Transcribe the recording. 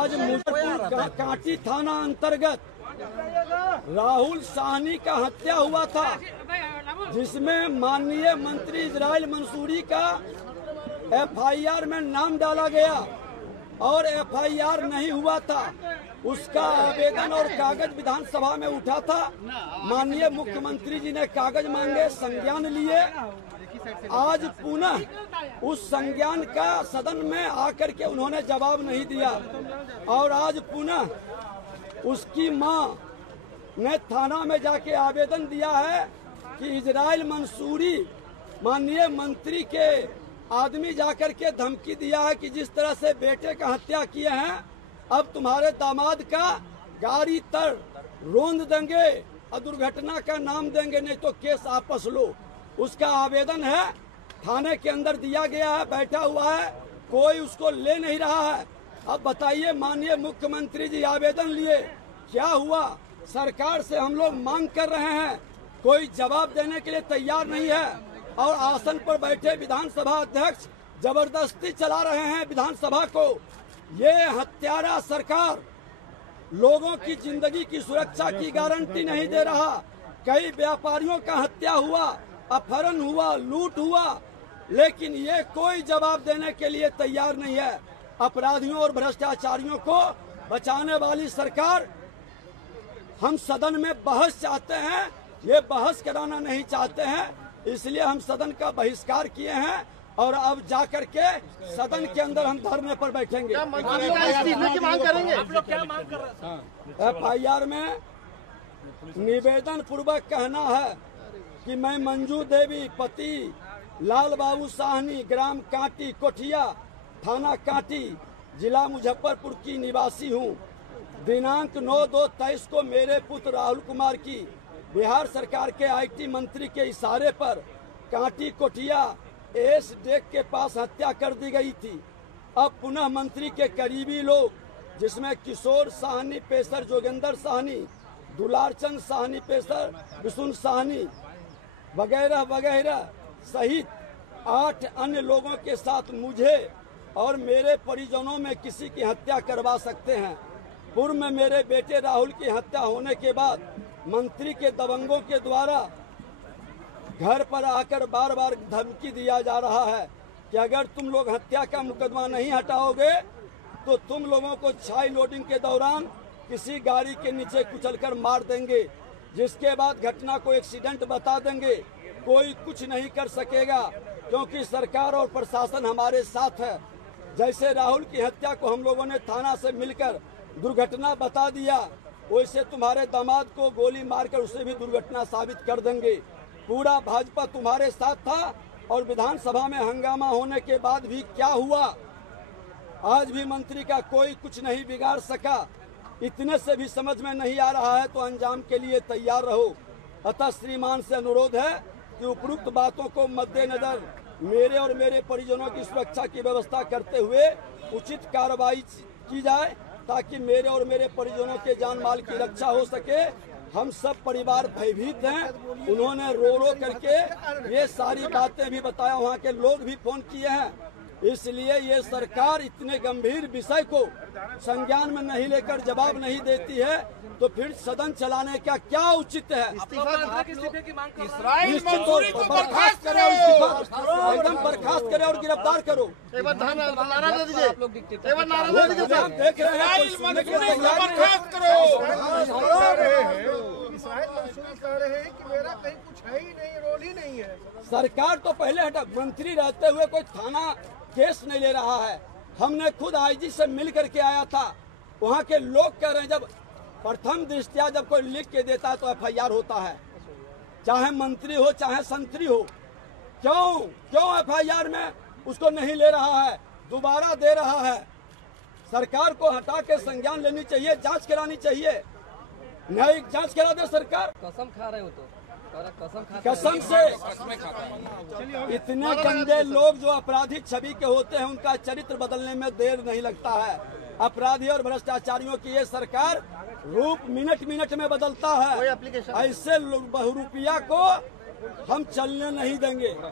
आज मुजफ्फरपुर कांटी थाना अंतर्गत राहुल साहनी का हत्या हुआ था, जिसमें माननीय मंत्री इजराइल मंसूरी का एफआईआर में नाम डाला गया और एफआईआर नहीं हुआ था। उसका आवेदन और कागज विधानसभा में उठा था। माननीय मुख्यमंत्री जी ने कागज मांगे, संज्ञान लिए। आज पुनः उस संज्ञान का सदन में आकर के उन्होंने जवाब नहीं दिया और आज पुनः उसकी मां ने थाना में जाके आवेदन दिया है कि इजराइल मंसूरी माननीय मंत्री के आदमी जाकर के धमकी दिया है कि जिस तरह से बेटे का हत्या किए हैं, अब तुम्हारे दामाद का गाड़ी तर रोंद देंगे और दुर्घटना का नाम देंगे, नहीं तो केस आपस लो। उसका आवेदन है, थाने के अंदर दिया गया है, बैठा हुआ है, कोई उसको ले नहीं रहा है। अब बताइए माननीय मुख्यमंत्री जी, आवेदन लिए, क्या हुआ? सरकार से हम लोग मांग कर रहे हैं, कोई जवाब देने के लिए तैयार नहीं है और आसन पर बैठे विधानसभा अध्यक्ष जबरदस्ती चला रहे हैं विधानसभा को। ये हत्यारा सरकार लोगों की जिंदगी की सुरक्षा की गारंटी नहीं दे रहा। कई व्यापारियों का हत्या हुआ, अपहरण हुआ, लूट हुआ, लेकिन ये कोई जवाब देने के लिए तैयार नहीं है। अपराधियों और भ्रष्टाचारियों को बचाने वाली सरकार। हम सदन में बहस चाहते हैं, ये बहस कराना नहीं चाहते हैं, इसलिए हम सदन का बहिष्कार किए हैं और अब जाकर के सदन के अंदर हम धरने पर बैठेंगे। इस्तीफे की मांग करेंगे। आप लोग क्या मांग कर रहे हैं? एफआईआर में निवेदन पूर्वक कहना है कि मैं मंजू देवी पति लाल बाबू साहनी, ग्राम कांटी कोठिया, थाना कांटी, जिला मुजफ्फरपुर की निवासी हूँ। दिनांक 9/2/23 को मेरे पुत्र राहुल कुमार की बिहार सरकार के आईटी मंत्री के इशारे पर कांटी कोठिया एस डेक के पास हत्या कर दी गई थी। अब पुनः मंत्री के करीबी लोग, जिसमें किशोर साहनी पेशर जोगेंद्र साहनी, दुलारचंद साहनी पेशर विष्णु साहनी वगैरह वगैरह सहित 8 अन्य लोगों के साथ मुझे और मेरे परिजनों में किसी की हत्या करवा सकते हैं। पूर्व में मेरे बेटे राहुल की हत्या होने के बाद मंत्री के दबंगों के द्वारा घर पर आकर बार बार धमकी दिया जा रहा है कि अगर तुम लोग हत्या का मुकदमा नहीं हटाओगे तो तुम लोगों को छाई लोडिंग के दौरान किसी गाड़ी के नीचे कुचलकर मार देंगे, जिसके बाद घटना को एक्सीडेंट बता देंगे। कोई कुछ नहीं कर सकेगा क्योंकि सरकार और प्रशासन हमारे साथ है। जैसे राहुल की हत्या को हम लोगों ने थाना से मिलकर दुर्घटना बता दिया, वैसे तुम्हारे दामाद को गोली मारकर उसे भी दुर्घटना साबित कर देंगे। पूरा भाजपा तुम्हारे साथ था और विधानसभा में हंगामा होने के बाद भी क्या हुआ? आज भी मंत्री का कोई कुछ नहीं बिगाड़ सका। इतने से भी समझ में नहीं आ रहा है तो अंजाम के लिए तैयार रहो। अतः श्रीमान से अनुरोध है कि उपरोक्त बातों को मद्देनजर मेरे और मेरे परिजनों की सुरक्षा की व्यवस्था करते हुए उचित कार्रवाई की जाए ताकि मेरे और मेरे परिजनों के जान माल की रक्षा हो सके। हम सब परिवार भयभीत हैं। उन्होंने रो रो करके ये सारी बातें भी बताया, वहाँ के लोग भी फोन किए हैं। इसलिए ये सरकार इतने गंभीर विषय को संज्ञान में नहीं लेकर जवाब नहीं देती है तो फिर सदन चलाने का क्या उचित है? इस्तीफे की मांग कर रहे हैं? इस्राइल मंसूरी को बर्खास्त करो, एकदम बर्खास्त करे और गिरफ्तार करो। एक बार नारा दे दीजिए, एक बार नारा दे दीजिए। आप देख रहे हैं बर्खास्त करो। इस्राइल मंसूरी कह रहे हैं कि मेरा कहीं कुछ है ही नहीं, रोल ही नहीं है। सरकार तो पहले हटा, मंत्री रहते हुए कोई थाना केस नहीं ले रहा है। हमने खुद आईजी से मिल करके आया था। वहाँ के लोग कह रहे हैं जब प्रथम दृष्टया जब कोई लिख के देता है तो एफआईआर होता है, चाहे मंत्री हो चाहे संतरी हो। क्यों एफआईआर में उसको नहीं ले रहा है, दोबारा दे रहा है? सरकार को हटा के संज्ञान लेनी चाहिए, जांच करानी चाहिए, न्यायिक जांच करा दे सरकार। कसम खा रहे हो तो कसम से इतने गंदे लोग जो आपराधिक छवि के होते हैं उनका चरित्र बदलने में देर नहीं लगता है। अपराधी और भ्रष्टाचारियों की ये सरकार रूप मिनट मिनट में बदलता है। ऐसे बहुरूपिया को हम चलने नहीं देंगे।